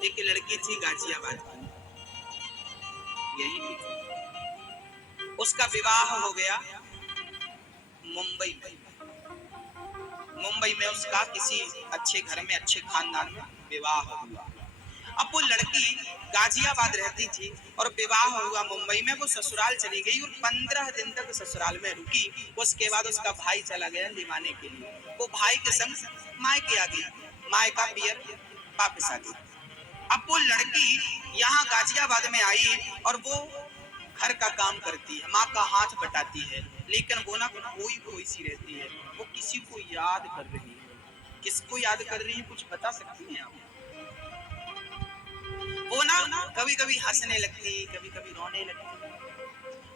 एक लड़की थी गाजियाबाद की, यही थी। उसका विवाह हो गया मुंबई में। मुंबई में उसका किसी अच्छे घर में, अच्छे खानदान में विवाह हुआ। अब वो लड़की गाजियाबाद रहती थी और विवाह हुआ मुंबई में। वो ससुराल चली गई और 15 दिन तक ससुराल में रुकी। उसके बाद उसका भाई चला गया लिवाने के लिए। वो भाई के संग मायके आ गई, मायका पियर वापस आ गई। अब वो लड़की यहाँ गाजियाबाद में आई और वो घर का काम करती है, माँ का हाथ बटाती है, लेकिन वो ना खोई खोई सी रहती है। वो किसी को याद कर रही है। किसको याद कर रही है, कुछ बता सकती हैं आप? वो ना कभी कभी हंसने लगती, कभी कभी रोने लगती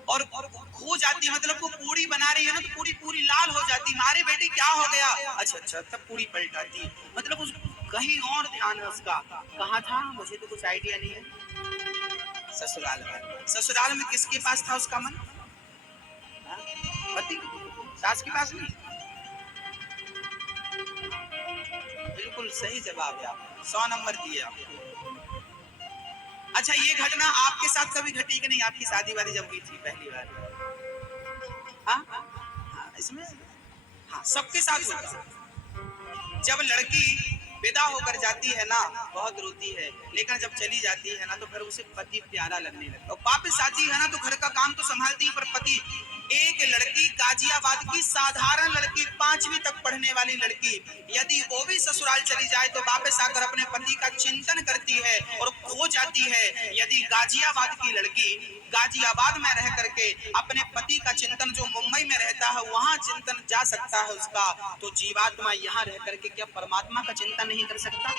और खो जाती। मतलब वो पूरी बना रही है ना, तो पूरी पूरी लाल हो जाती। मारे बेटी क्या हो गया? अच्छा अच्छा, तब पूरी पलटाती। मतलब उस कहीं और ध्यान है उसका। कहाँ था मुझे तो कुछ आइडिया नहीं है। ससुराल में। ससुराल में किसके पास था उसका मन? पति, सास के पास नहीं। बिल्कुल सही जवाब है, आप 100 नंबर दिए आप। अच्छा, ये घटना आपके साथ कभी घटी कि नहीं? आपकी शादी वादी जब हुई थी पहली बार? हाँ हाँ, इसमें हाँ सबके साथ होता है। जब लड़की विदा होकर जाती है ना, बहुत रोती है, लेकिन जब चली जाती है ना तो फिर उसे पति प्यारा लगने लगता है। वापस आती है ना तो घर का काम तो संभालती है, पर पति। एक लड़की गाजियाबाद की साधारण लड़की, 5वीं तक पढ़ने वाली लड़की, यदि वो भी ससुराल चली जाए तो वापस आकर अपने पति का चिंतन करती है और खो जाती है। यदि गाजियाबाद की लड़की गाजियाबाद में रह करके अपने पति का चिंतन, जो मुंबई में रहता है वहां चिंतन जा सकता है उसका, तो जीवात्मा यहाँ रह करके क्या परमात्मा का चिंतन नहीं कर सकता?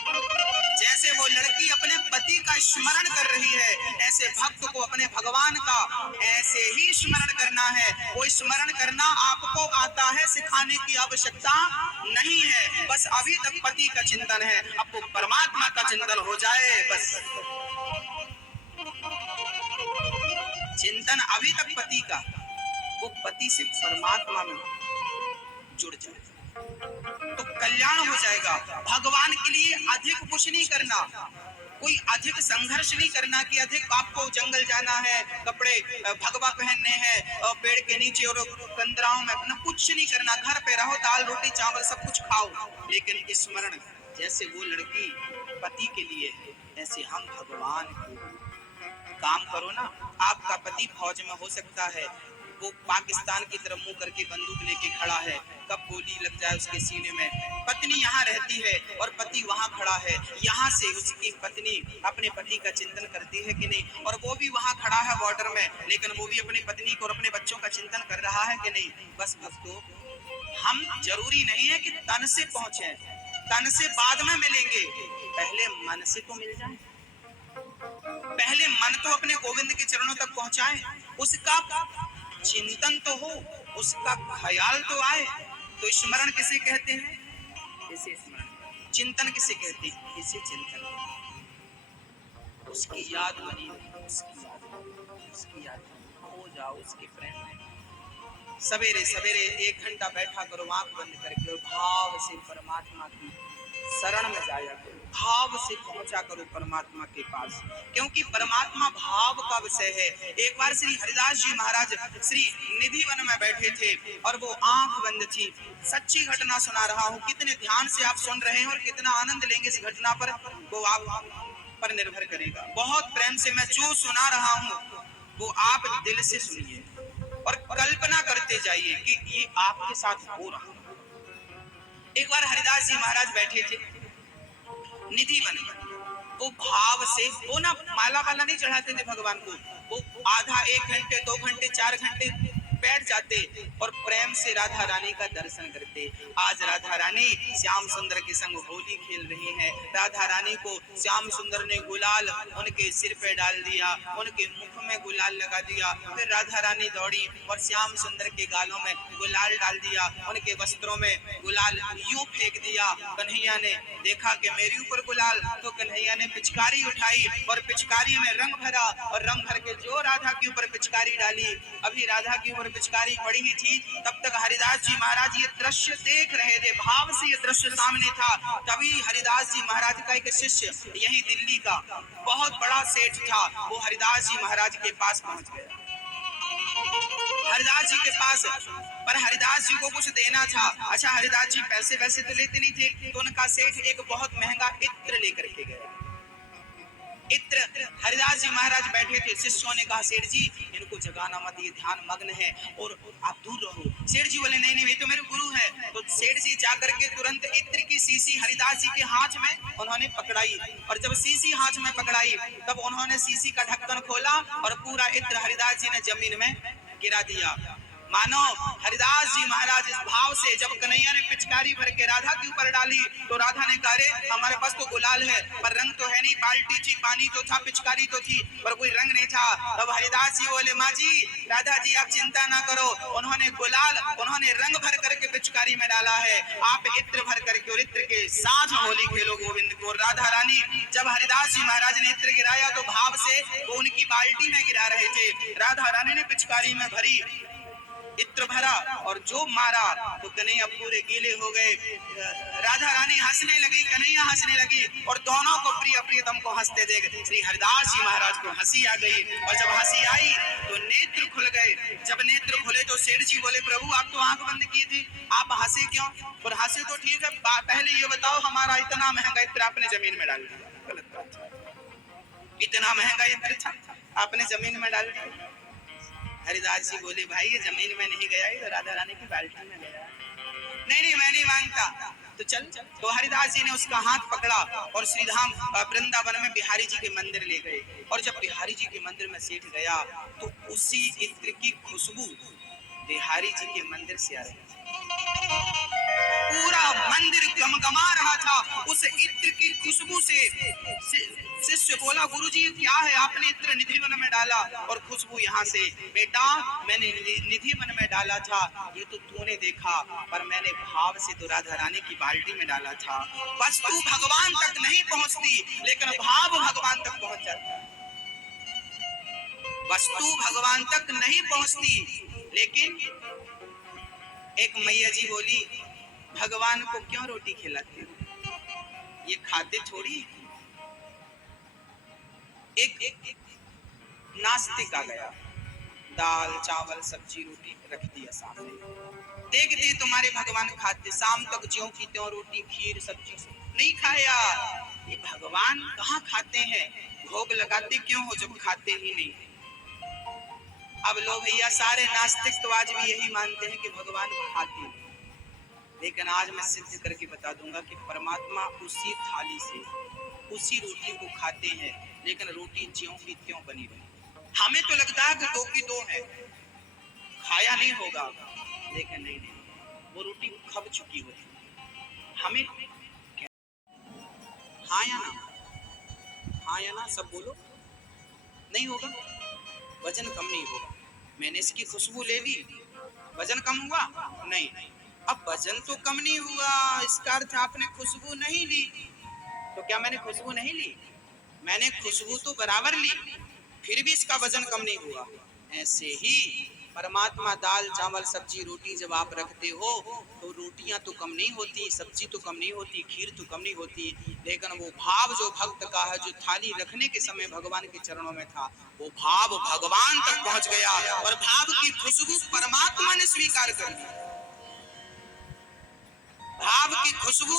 जैसे वो लड़की अपने पति का स्मरण कर रही है, ऐसे भक्त को अपने भगवान का ऐसे ही स्मरण करना है। वो स्मरण करना आपको आता है, सिखाने की आवश्यकता नहीं है। बस अभी तक पति का चिंतन है, अब वो परमात्मा का चिंतन हो जाए बस। चिंतन अभी तक पति का, वो पति से परमात्मा में जुड़ जाए तो कल्याण हो जाएगा। भगवान के लिए अधिक कुछ नहीं करना, कोई अधिक संघर्ष नहीं करना कि अधिक आपको जंगल जाना है, कपड़े भगवा पहनने हैं और पेड़ के नीचे और कंदराओं में अपना कुछ नहीं करना। घर पे रहो, दाल रोटी चावल सब कुछ खाओ, लेकिन स्मरण जैसे वो लड़की पति के लिए है, ऐसे हम भगवान को काम करो ना। आपका पति फौज में हो सकता है, वो पाकिस्तान की तरफ मुंह करके बंदूक लेके खड़ा है, कब गोली लग जाए उसके सीने में। पत्नी यहाँ रहती है और पति वहाँ खड़ा है। यहाँ से उसकी पत्नी अपने पति का चिंतन करती है कि नहीं? और वो भी वहाँ खड़ा है बॉर्डर में, लेकिन वो भी अपनी पत्नी को और अपने बच्चों का चिंतन कर रहा है कि नहीं? बस भक्तों, हम जरूरी नहीं है कि तन से पहुंचे, तन से बाद में मिलेंगे, पहले मन से तो मिल जाए। पहले मन तो अपने गोविंद के चरणों तक पहुंचाए, उसका चिंतन तो हो, उसका ख्याल तो आए। तो स्मरण किसे कहते हैं? इसे स्मरण। चिंतन किसे कहते हैं? इसे चिंतन। उसकी याद बनी रही, उसकी याद हो जाओ उसके प्रेम में। सवेरे सवेरे 1 घंटा बैठा करो आंख बंद करके और भाव से परमात्मा की शरण में जाया करो, भाव से पहुंचा करो परमात्मा के पास, क्योंकि परमात्मा भाव का विषय है। एक बार श्री हरिदास जी महाराज श्री निधि वन में बैठे थे और वो आंख बंद थी। सच्ची घटना सुना रहा हूँ, कितने ध्यान से आप सुन रहे हैं और कितना आनंद लेंगे इस घटना पर, वो आप पर निर्भर करेगा। बहुत प्रेम से मैं जो सुना रहा हूँ वो आप दिल से सुनिए और कल्पना करते जाइए कि ये आपके साथ हो रहा है। एक बार हरिदास जी महाराज बैठे थे निधि वन में, वो भाव से, वो ना माला वाला नहीं चढ़ाते थे भगवान को, वो आधा 1 घंटे 2 घंटे 4 घंटे बैठ जाते और प्रेम से राधा रानी का दर्शन करते। आज राधा रानी श्याम सुंदर के संग होली खेल रही हैं। राधा रानी को श्याम सुंदर ने गुलाल उनके सिर पे डाल दिया, उनके मुख में गुलाल लगा दिया। फिर राधा रानी दौड़ी और श्याम सुंदर के गालों में गुलाल डाल दिया, उनके वस्त्रों में गुलाल यूं फेंक दिया। कन्हैया ने देखा कि मेरे ऊपर गुलाल, तो कन्हैया ने पिचकारी उठाई और पिचकारी में रंग भरा और रंग भर के जो राधा के ऊपर पिचकारी डाली, अभी राधा के ऊपर पिचकारी पड़ी ही थी, तब तक हरिदास जी महाराज ये दृश्य देख रहे थे, भाव से ये दृश्य सामने था। तभी हरिदास जी महाराज का एक शिष्य यही दिल्ली का बहुत बड़ा सेठ था, वो हरिदास जी महाराज के पास पहुंच गया। हरिदास जी के पास, पर हरिदास जी को कुछ देना था। अच्छा, हरिदास जी पैसे वैसे तो लेते नहीं थे, तो उनका सेठ एक बहुत महंगा इत्र लेकर के गया। इत्र, हरिदास जी महाराज बैठे थे, शिष्यों ने कहा सेठ जी इनको जगाना मत, ये ध्यान मग्न है और आप दूर रहो। सेठ जी बोले नहीं नहीं, ये तो मेरे गुरु है। तो सेठ जी जाकर के तुरंत इत्र की शीशी हरिदास जी के हाथ में उन्होंने पकड़ाई, और जब शीशी हाथ में पकड़ाई तब उन्होंने शीशी का ढक्कन खोला और पूरा इत्र हरिदास जी ने जमीन में गिरा दिया। मानो हरिदास जी महाराज इस भाव से, जब कन्हैया ने पिचकारी भर के राधा के ऊपर डाली तो राधा ने कहा, अरे हमारे पास तो गुलाल है पर रंग तो है नहीं, बाल्टी थी, पानी तो था, पिचकारी तो थी पर कोई रंग नहीं था। तब हरिदास जी बोले, माँ जी, राधा जी आप चिंता ना करो, उन्होंने गुलाल, उन्होंने रंग भर करके पिचकारी में डाला है, आप इत्र भर करके और इत्र के साथ होली खेलो गोविंद को। राधा रानी, जब हरिदास जी महाराज ने इत्र गिराया तो भाव से वो उनकी बाल्टी में गिरा रहे थे, राधा रानी ने पिचकारी में भरी, इत्र भरा और जो मारा तो कन्हैया पूरे गीले हो गए। राधा रानी हंसने लगी, कन्हैया हंसने लगी, और दोनों को प्रिय प्रियतम को हंसते देख श्री हरिदास जी महाराज को हंसी आ गई। और जब हंसी आई तो नेत्र खुल गए। जब नेत्र खुले तो सेठ जी बोले, प्रभु आप तो आंख बंद किए थे, आप हंसे क्यों? और हंसे तो ठीक है, पहले ये बताओ हमारा इतना महंगा इत्र आपने जमीन में डाल दिया। गलत बात, इतना महंगा इत्र था आपने जमीन में डाल दिया। हरिदास जी बोले, भाई ये जमीन में नहीं गया, ये तो राधा रानी की बाल्टी में गया। नहीं नहीं, मैं नहीं मांगता, तो चल। तो हरिदास जी ने उसका हाथ पकड़ा और श्रीधाम वृंदावन में बिहारी जी के मंदिर ले गए। और जब बिहारी जी के मंदिर में सेठ गया तो उसी इत्र की खुशबू बिहारी जी के मंदिर से आ रही, पूरा मंदिर गमगमा रहा था उस इत्र की खुशबू से। शिष्य बोला, गुरुजी क्या है, आपने इत्र निधि वन में डाला और खुशबू यहाँ से। बेटा मैंने निधि वन में डाला था, ये तो तूने देखा, पर मैंने भाव से तो राधा रानी की बाल्टी में डाला था। वस्तु भगवान तक नहीं पहुँचती लेकिन भाव भगवान तक पहुँच जाता। वस्तु भगवान तक नहीं पहुँचती, लेकिन एक मैया जी बोली, भगवान को क्यों रोटी खिलाते हो, ये खाते थोड़ी। एक नास्तिक आ गया, दाल चावल सब्जी रोटी रख दिया सामने, देखते तुम्हारे भगवान खाते, शाम तक ज्यों की त्यों रोटी खीर सब्जी नहीं खाया। ये भगवान कहाँ खाते हैं, भोग लगाते क्यों हो जब खाते ही नहीं। अब लो भैया, सारे नास्तिक तो आज भी यही मानते हैं कि भगवान खाते हैं, लेकिन आज मैं सिद्ध करके बता दूंगा कि परमात्मा उसी थाली से उसी रोटी को खाते हैं, लेकिन रोटी ज्यों की त्यों बनी रही। हमें तो लगता है कि दो की दो है, खाया नहीं होगा, लेकिन नहीं नहीं, वो रोटी खब चुकी होती। हमें हाँ या ना, हाँ या ना सब बोलो, नहीं होगा, वजन कम नहीं होगा। मैंने इसकी खुशबू ले ली, वजन कम हुआ नहीं। अब वजन तो कम नहीं हुआ, इसका अर्थ आपने खुशबू नहीं ली। तो क्या मैंने खुशबू नहीं ली? मैंने खुशबू तो बराबर ली, फिर भी इसका वजन कम नहीं हुआ। ऐसे ही परमात्मा दाल चावल सब्जी रोटी जब आप रखते हो तो रोटियां तो कम नहीं होती, सब्जी तो कम नहीं होती, खीर तो कम नहीं होती, लेकिन वो भाव जो भक्त का है, जो थाली रखने के समय भगवान के चरणों में था, वो भाव भगवान तक पहुंच गया और भाव की खुशबू परमात्मा ने स्वीकार कर ली। भाव की खुशबू,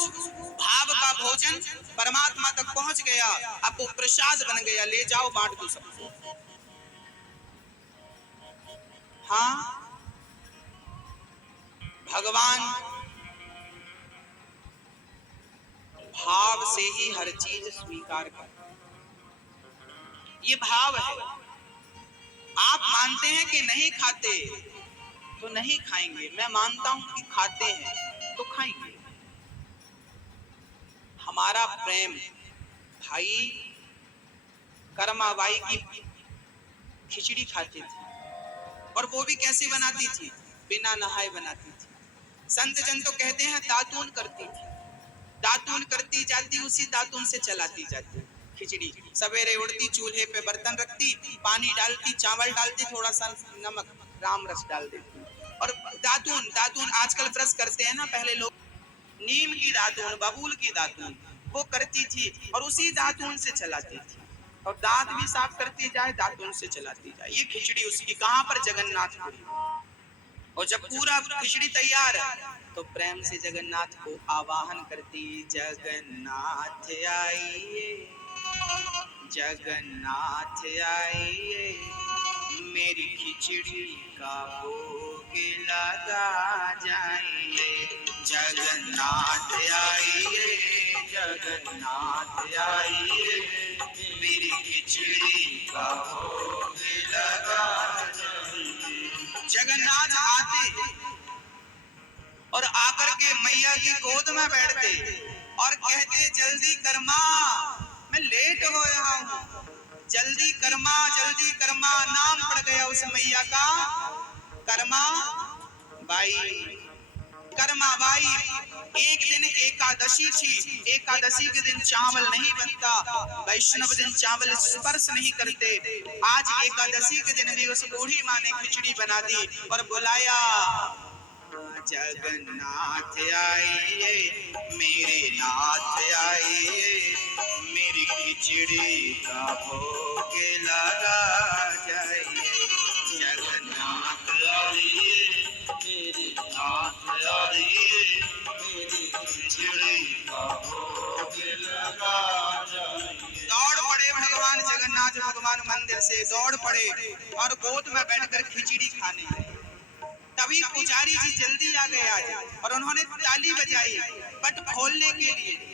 भाव का भोजन परमात्मा तक पहुंच गया, अब वो प्रसाद बन गया, ले जाओ बांट दो सबको। हाँ, भगवान भाव से ही हर चीज स्वीकार कर, ये भाव है। आप मानते हैं कि नहीं खाते तो नहीं खाएंगे, मैं मानता हूं कि खाते हैं तो खाएंगे। हमारा प्रेम, भाई कर्माबाई की खिचड़ी खाती थी, और वो भी कैसे बनाती थी, बिना नहाए बनाती थी। संत जन तो कहते हैं दातून करती थी, दातून करती जाती, उसी दातून से चलाती जाती खिचड़ी। सवेरे उड़ती, चूल्हे पे बर्तन रखती, पानी डालती, चावल डालती, थोड़ा सा नमक राम रस डाल देती हूँ। और दातून दातून आजकल ब्रश करते हैं ना, पहले लोग नीम की दातून, बबूल की दातून वो करती थी और उसी दातून से चलाती थी, और दांत भी साफ करती जाए दातून से चलाती जाए। ये खिचड़ी उसकी कहाँ पर, जगन्नाथपुरी। और जब पूरा खिचड़ी तैयार है तो प्रेम से जगन्नाथ को आवाहन करती, जगन्नाथ आइए, जगन्नाथ आइए, मेरी खिचड़ी का भोग लगा जाइए। जगन्नाथ आइए, जगन्नाथ आइए, मेरी खिचड़ी का भोग लगा जाइए। जगन्नाथ आते और आकर के मैया की गोद में बैठते और कहते, जल्दी कर्मा, मैं लेट हो रहा हूँ, जल्दी कर्मा, जल्दी कर्मा। नाम पड़ गया उस मैया का, कर्मा बाई, कर्मा बाई। एक दिन एकादशी थी, एकादशी के दिन चावल नहीं बनता, वैष्णव दिन चावल स्पर्श नहीं करते। आज एकादशी के दिन भी उस बूढ़ी माँ ने खिचड़ी बना दी और बुलाया, जगन्नाथ आइए, मेरे नाथ आइए, मेरी खिचड़ी का भोग लगा जाइए। जगन्नाथ आइए, मेरे नाथ आइए, मेरी खिचड़ी का भोग लगा जाइए। दौड़ पड़े भगवान जगन्नाथ, भगवान मंदिर से दौड़ पड़े और गोद में बैठकर खिचड़ी खाने। तभी पुजारी जी जल्दी आ गए आज और उन्होंने ताली बजाई पट खोलने के लिए।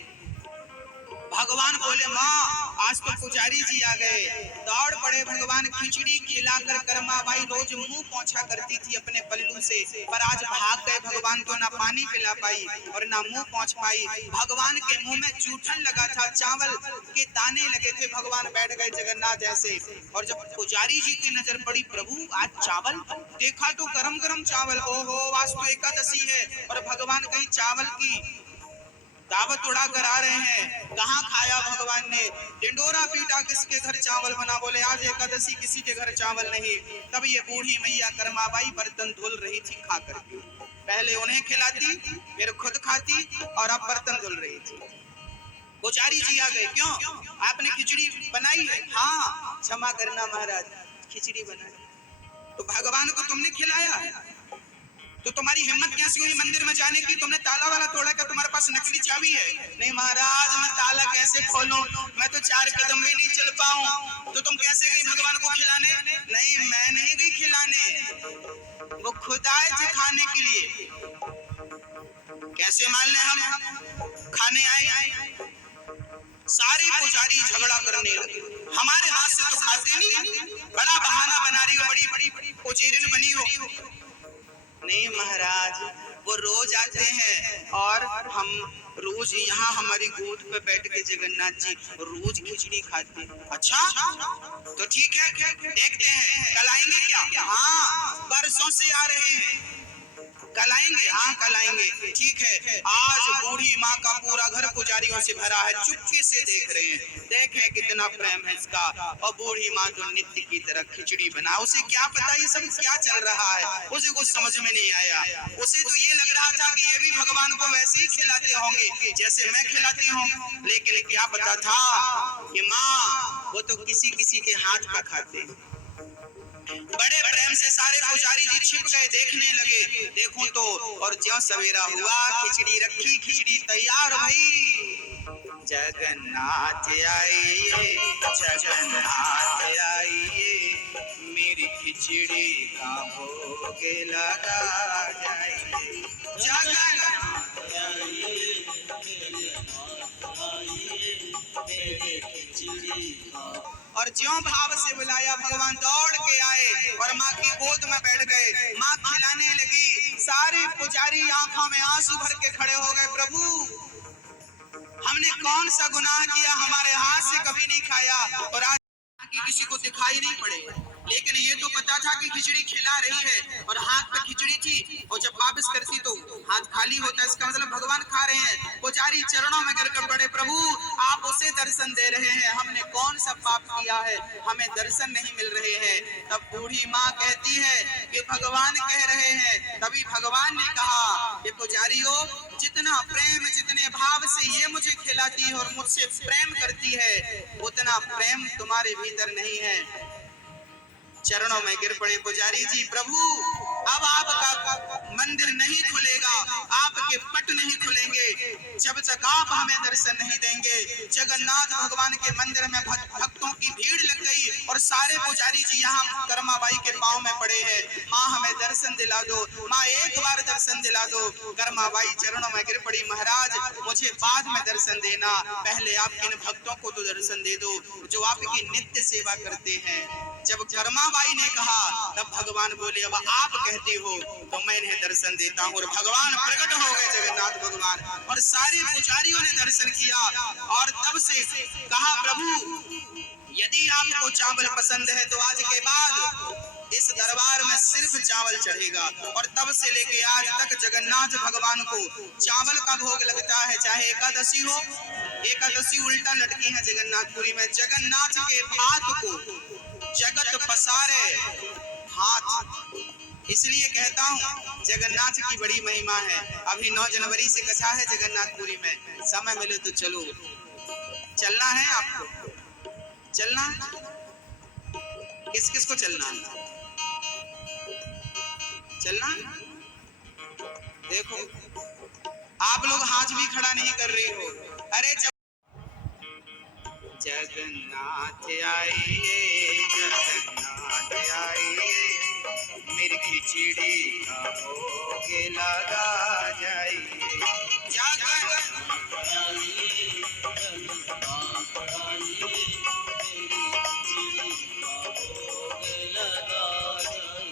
भगवान बोले, माँ आज तो पुजारी जी आ गए। दौड़ पड़े भगवान, खिचड़ी खिलाकर कर्मा बाई रोज मुंह पोंछा करती थी अपने पल्लू से, पर आज भाग गए भगवान को, ना पानी पिला पाई और ना मुंह पोंछ पाई। भगवान के मुंह में जूठन लगा था, चावल के दाने लगे थे। भगवान बैठ गए जगन्नाथ ऐसे, और जब पुजारी जी की नजर पड़ी, प्रभु आज चावल देखा तो गरम गरम चावल, ओहो आज तो एकादशी है और भगवान कहीं चावल की दावत उड़ा कर आ रहे हैं। कहाँ खाया भगवान ने, ढिंडोरा पीटा, किसके घर चावल बना, बोले आज एकादशी किसी के घर चावल नहीं। तब ये बूढ़ी मैया कर्माबाई बर्तन धुल रही थी खा करके, पहले उन्हें खिलाती फिर खुद खाती और अब बर्तन धुल रही थी। पुजारी जी आ गए, क्यों आपने खिचड़ी बनाई है? हाँ क्षमा करना महाराज, खिचड़ी बनाई। तो भगवान को तुमने खिलाया है, तो तुम्हारी हिम्मत कैसी हुई मंदिर में जाने की? तुमने ताला वाला तोड़ा, क्या तुम्हारे पास नकली चाबी है? नहीं महाराज, मैं ताला कैसे खोलूं, मैं तो 4 कदम भी नहीं चल पाऊं। तो तुम कैसे गई भगवान को खिलाने? नहीं मैं नहीं गई खिलाने, वो खुद आए थे खाने के लिए। कैसे मान ले हम खाने आए? सारे पुजारी झगड़ा करने लगे, हमारे हाथ से तो खाते नहीं, बड़ा बहाना बना रही हो, बड़ी बड़ी पुजेरिन बनी हो। नहीं महाराज, वो रोज आते हैं और हम रोज यहाँ हमारी गोद पे बैठ के जगन्नाथ जी रोज खिचड़ी खाते हैं। अच्छा तो ठीक है, देखते हैं कल आएंगे क्या? हाँ बरसों से आ रहे हैं, कल आएंगे? हाँ कल आएंगे। ठीक है, आज बूढ़ी माँ का पूरा घर पुजारियों से भरा है, चुपके से देख रहे हैं, देखें कितना प्रेम है इसका। और बूढ़ी माँ जो नित्य की तरह खिचड़ी बना, उसे क्या पता ये सब क्या चल रहा है, उसे कुछ समझ में नहीं आया। उसे तो ये लग रहा था कि ये भी भगवान को वैसे ही खिलाते होंगे जैसे मैं खिलाती हूँ, लेकिन क्या पता था कि माँ वो तो किसी किसी के हाथ का खाते हैं। बड़े प्रेम से सारे पुजारी जी छिप गए, देखने लगे। देखूं तो और ज्यों सवेरा हुआ, खिचड़ी रखी, खिचड़ी तैयार भई। जगन्नाथ आइए, जगन्नाथ आइए, मेरी खिचड़ी का भोग लगा जाइए। जगन्नाथ आइए, मेरी खिचड़ी का। और ज्यों भाव से बुलाया, भगवान दौड़ के आए और माँ की गोद में बैठ गए। माँ खिलाने लगी, सारे पुजारी आंखों में आंसू भर के खड़े हो गए, प्रभु हमने कौन सा गुनाह किया, हमारे हाथ से कभी नहीं खाया और आज किसी को दिखाई नहीं पड़े। लेकिन ये तो पता था कि खिचड़ी खिला रही है और हाथ पे खिचड़ी थी, और जब वापस करती तो हाथ खाली होता। इसका मतलब भगवान खा रहे हैं। पुजारी चरणों में गिरकर पड़े, प्रभु आप उसे दर्शन दे रहे हैं, हमने कौन सा पाप किया है, हमें दर्शन नहीं मिल रहे हैं। तब बूढ़ी माँ कहती है कि भगवान कह रहे हैं। तभी भगवान ने कहा कि पुजारियों, जितना प्रेम, जितने भाव से ये मुझे खिलाती है और मुझसे प्रेम करती है, उतना प्रेम तुम्हारे भीतर नहीं है। चरणों में गिर पड़े पुजारी जी, प्रभु अब आपका मंदिर नहीं खुलेगा, आपके पट नहीं खुलेंगे जब तक आप हमें दर्शन नहीं देंगे। जगन्नाथ भगवान के मंदिर में भक्तों की भीड़ लग गई और सारे पुजारी जी यहाँ कर्माबाई के पांव में पड़े हैं। माँ हमें दर्शन दिला दो, माँ एक बार दर्शन दिला दो। कर्माबाई चरणों में गिर पड़ी, महाराज मुझे बाद में दर्शन देना, पहले आप इन भक्तों को तो दर्शन दे दो जो आपकी नित्य सेवा करते हैं। जब कर्माबाई ने कहा तब भगवान बोले, अब आप कहती हो तो मैं इन्हें दर्शन देता हूँ। और भगवान प्रकट हो गए, जगन्नाथ भगवान, और सारे पुजारियों ने दर्शन किया। और तब से कहा, प्रभु यदि आपको चावल पसंद है तो आज के बाद इस दरबार में सिर्फ चावल चढ़ेगा। और तब से लेके आज तक जगन्नाथ भगवान को चावल का भोग लगता है, चाहे एकादशी हो। एकादशी उल्टा लटकी है जगन्नाथपुरी में। जगन्नाथ के भात को जगत पसारे हाथ, इसलिए कहता हूँ जगन्नाथ की बड़ी महिमा है। अभी 9 जनवरी से कथा है जगन्नाथपुरी में, समय मिले तो चलो। चलना है आपको? चलना? किस किस को चलना? चलना? देखो आप लोग हाथ भी खड़ा नहीं कर रही हो। अरे जगन्नाथ आइए, जगन्नाथ आइए, मेरी खिचड़ी का भोग लगा जाइए। जगन्नाथ आइए, जगन्नाथ आइए, मेरी खिचड़ी का भोग लगा जाइए।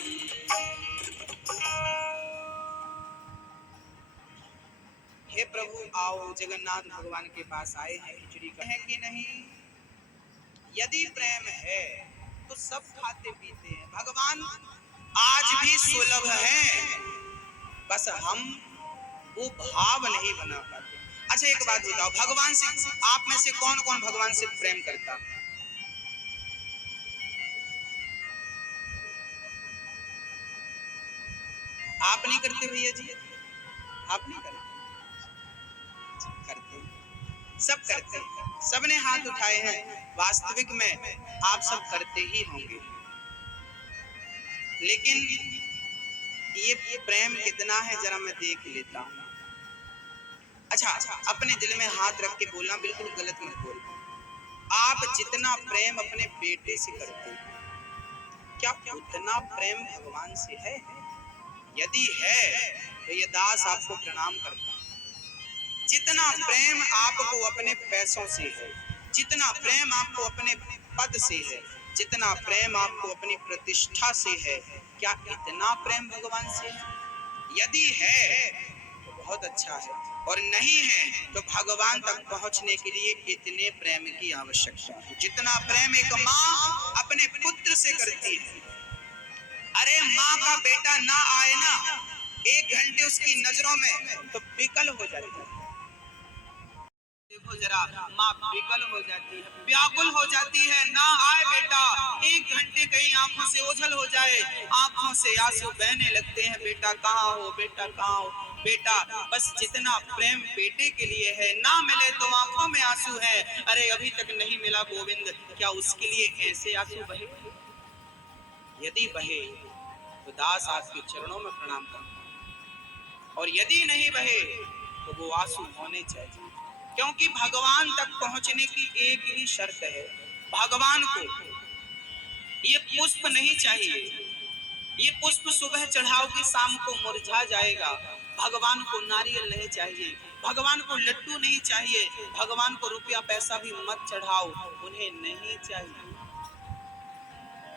हे प्रभु आओ, जगन्नाथ भगवान के पास आए हैं, खिचड़ी का है कि नहीं? यदि प्रेम है तो सब खाते पीते हैं। भगवान आज भी सुलभ है, बस हम वो भाव नहीं बना पाते। अच्छा एक बात बताओ, भगवान से आप में से कौन कौन भगवान से प्रेम करता? आप नहीं करते भैया जी? आप नहीं करते? करते, सब करते हैं, सबने हाथ उठाए हैं। वास्तविक में आप सब करते ही होंगे, लेकिन ये प्रेम कितना है जरा मैं देख लेता हूँ। अच्छा अपने दिल में हाथ रख के बोलना, बिल्कुल गलत मत बोलना। आप जितना प्रेम अपने बेटे से करते हैं, क्या उतना प्रेम भगवान से है? यदि है तो ये दास आपको प्रणाम करता है। जितना प्रेम आपको अपने पैसों से है, जितना प्रेम आपको अपने पद से है, जितना प्रेम आपको अपनी प्रतिष्ठा से है, क्या इतना प्रेम भगवान से है? यदि है तो बहुत अच्छा है, और नहीं है तो भगवान तक पहुंचने के लिए इतने प्रेम की आवश्यकता है जितना प्रेम एक माँ अपने पुत्र से करती है। अरे माँ का बेटा ना आए ना 1 घंटे उसकी नजरों में तो विकल हो जाती है। देखो जरा, माँ विकल हो जाती है, व्याकुल हो जाती है, ना आए बेटा 1 घंटे, कहीं आंखों से ओझल हो जाए, आंखों से आंसू बहने लगते हैं। बेटा कहाँ हो, बेटा कहाँ हो, बेटा। बस जितना प्रेम बेटे के लिए है, ना मिले तो आंखों में आंसू है। अरे अभी तक नहीं मिला गोविंद, क्या उसके लिए ऐसे आंसू बहे? यदि बहे तो दास आपके चरणों में प्रणाम करता, और यदि नहीं बहे तो वो आंसू होने चाहिए। क्योंकि भगवान तक पहुंचने की एक ही शर्त है, भगवान को ये पुष्प नहीं चाहिए। ये पुष्प सुबह चढ़ाओगे शाम को मुरझा जाएगा। भगवान को नारियल नहीं चाहिए, भगवान को लड्डू नहीं चाहिए, भगवान को रुपया पैसा भी मत चढ़ाओ, उन्हें नहीं चाहिए।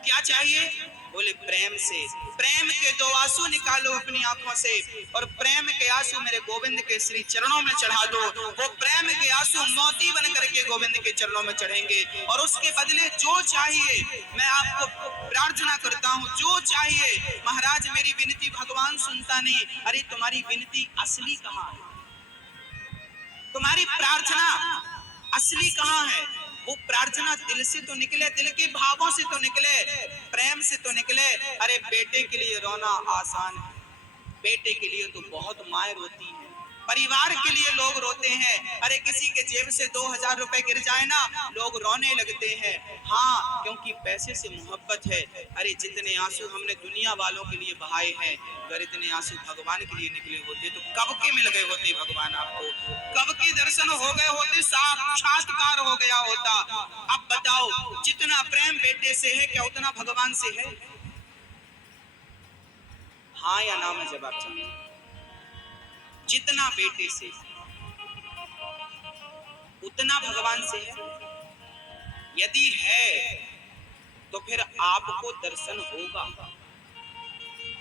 क्या चाहिए? बोले प्रेम से। प्रेम के दो आंसू निकालो अपनी आंखों से और प्रेम के आंसू मेरे गोविंद के श्री चरणों में चढ़ा दो। वो प्रेम के आंसू मोती बन करके गोविंद के चरणों में चढ़ेंगे और उसके बदले जो चाहिए मैं आपको प्रार्थना करता हूँ, जो चाहिए। महाराज मेरी विनती भगवान सुनता नहीं। अरे तुम्हारी विनती असली कहाँ है? तुम्हारी प्रार्थना असली कहाँ है? वो प्रार्थना दिल से तो निकले, दिल के भावों से तो निकले, प्रेम से तो निकले। अरे बेटे के लिए रोना आसान है, बेटे के लिए तो बहुत माएँ रोती हैं, परिवार के लिए लोग रोते हैं। अरे किसी के जेब से 2000 रुपए गिर जाए ना, लोग रोने लगते हैं। हाँ, क्योंकि पैसे से मोहब्बत है। अरे जितने आंसू हमने दुनिया वालों के लिए बहाए हैं, अगर इतने आंसू भगवान के लिए निकले होते तो कब के मिल गए होते भगवान आपको, कब के दर्शन हो गए होते, साक्षात्कार हो गया होता। अब बताओ, जितना प्रेम बेटे से है क्या उतना भगवान से है? हाँ या ना में जवाब चाहिए। जितना बेटे से उतना भगवान से है। यदि है तो फिर आपको दर्शन होगा,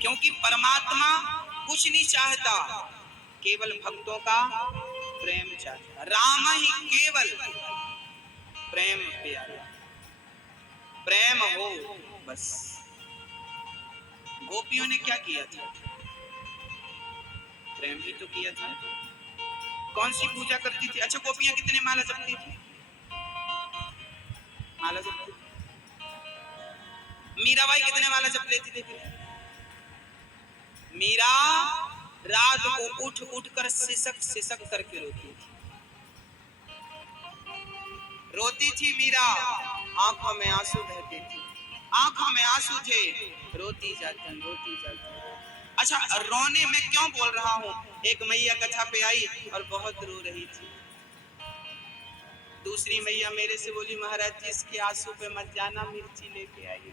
क्योंकि परमात्मा कुछ नहीं चाहता, केवल भक्तों का प्रेम चाहता। राम ही केवल प्रेम प्यारा, प्रेम हो बस। गोपियों ने क्या किया था? प्रेम ही तो किया था। कौन सी पूजा करती थी? अच्छा, गोपियां कितने माला जपती थी? माला जपती थी। मीराबाई कितने माला जप लेती थी? मीरा रात को उठ उठ कर सिसक सिसक करके रोती थी। रोती थी मीरा, आंखों में आंसू बहते थे, आंखों में आंसू थे, रोती जाती। अच्छा, रोने में क्यों बोल रहा हूँ? एक मैया कथा पे आई और बहुत रो रही थी। दूसरी मैया मेरे से बोली, महाराज जी इसके आंसू पे मत जाना, मिर्ची लेके आई।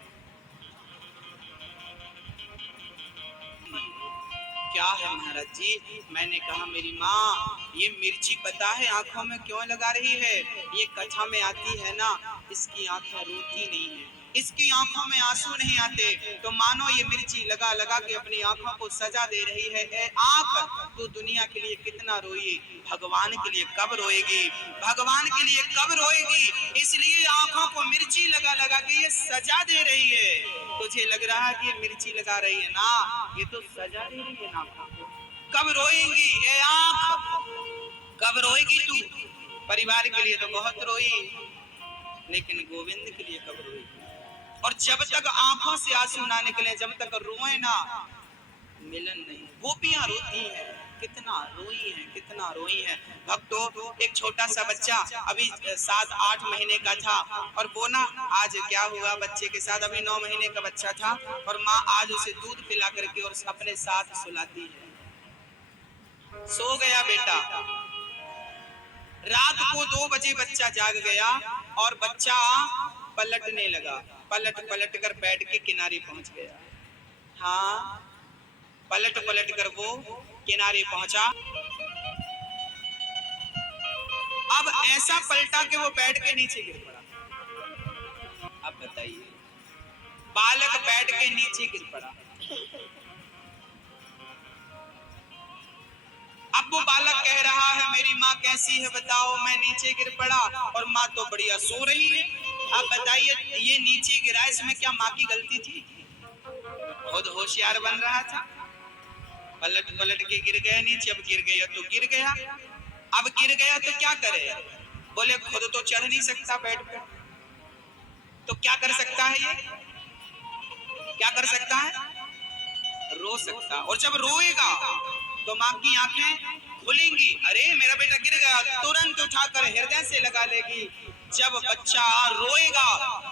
क्या है महाराज जी? मैंने कहा मेरी माँ, ये मिर्ची पता है आंखों में क्यों लगा रही है? ये कथा में आती है ना, इसकी आंखें रोती नहीं है, इसकी आंखों में आंसू नहीं आते, तो मानो ये मिर्ची लगा लगा के अपनी आंखों को सजा दे रही है। ए आंख, तू दुनिया के लिए कितना रोई, भगवान के लिए कब रोएगी? भगवान के लिए कब रोएगी? इसलिए आंखों को मिर्ची लगा लगा के ये सजा दे रही है। तुझे लग रहा है कि ये मिर्ची लगा रही है ना, ये तो सजा दे रही है ना। कब रोएगी ये आंख? कब रोएगी तू? परिवार के लिए तो बहुत रोई, लेकिन गोविंद के लिए कब रोएगी? और जब तक आंखों से आंसू ना निकले, जब तक रोए ना, मिलन नहीं। गोपियां रोती हैं, कितना रोई हैं भक्तों। एक छोटा सा बच्चा अभी 7-8 महीने का था और वो ना, आज क्या हुआ बच्चे के साथ, अभी 9 महीने का बच्चा था और माँ आज उसे दूध पिला करके और अपने साथ सुलाती है। सो गया बेटा, रात को 2 बजे बच्चा जाग गया और बच्चा पलटने लगा, पलट कर बेड के किनारे पहुंच गया। हाँ, पलट कर वो किनारे पहुंचा। अब ऐसा पलटा कि वो बेड के नीचे गिर पड़ा। अब बताइए, बालक बेड के नीचे गिर पड़ा। अब वो बालक कह रहा है मेरी माँ कैसी है बताओ, मैं नीचे गिर पड़ा और माँ तो बढ़िया सो रही है। अब बताइए, ये नीचे गिरा, इसमें क्या माँ की गलती थी? खुद होशियार बन रहा था, पलट के गिर गया नीचे। अब गिर गया तो गिर गया, अब गिर गया तो क्या करे? बोले खुद तो चढ़ नहीं सकता बेड पे, तो क्या कर सकता है? ये क्या कर सकता है? रो सकता। और जब रोएगा तो माँ की आंखें खुलेंगी, अरे मेरा बेटा गिर गया, तुरंत उठाकर हृदय से लगा लेगी। जब बच्चा रोएगा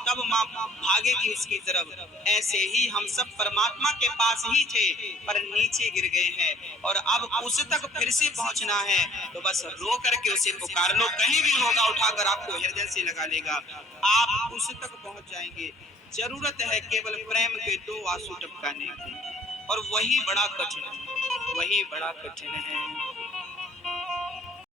तब माँ भागेगी उसकी तरफ। ऐसे ही हम सब परमात्मा के पास ही थे पर नीचे गिर गए हैं और अब उस तक फिर से पहुंचना है, तो बस रो करके उसे पुकार लो, कहीं भी होगा उठाकर आपको हृदय से लगा लेगा, आप उस तक पहुंच जाएंगे। जरूरत है केवल प्रेम के 2 आंसू टपकाने की, और वही बड़ा कठिन है, वही बड़ा कठिन है।